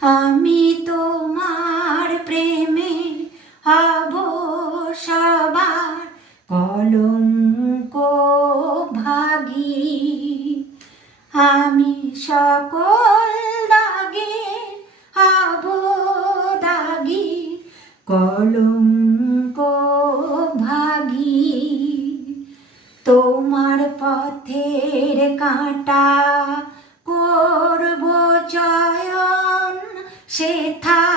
আমি তোমার প্রেমে হব সবার কলঙ্ক ভাগী। আমি সকল দাগে হব দাগী কলঙ্ক ভাগী। তোমার পথের কাঁটা করব চয়ন, সেথা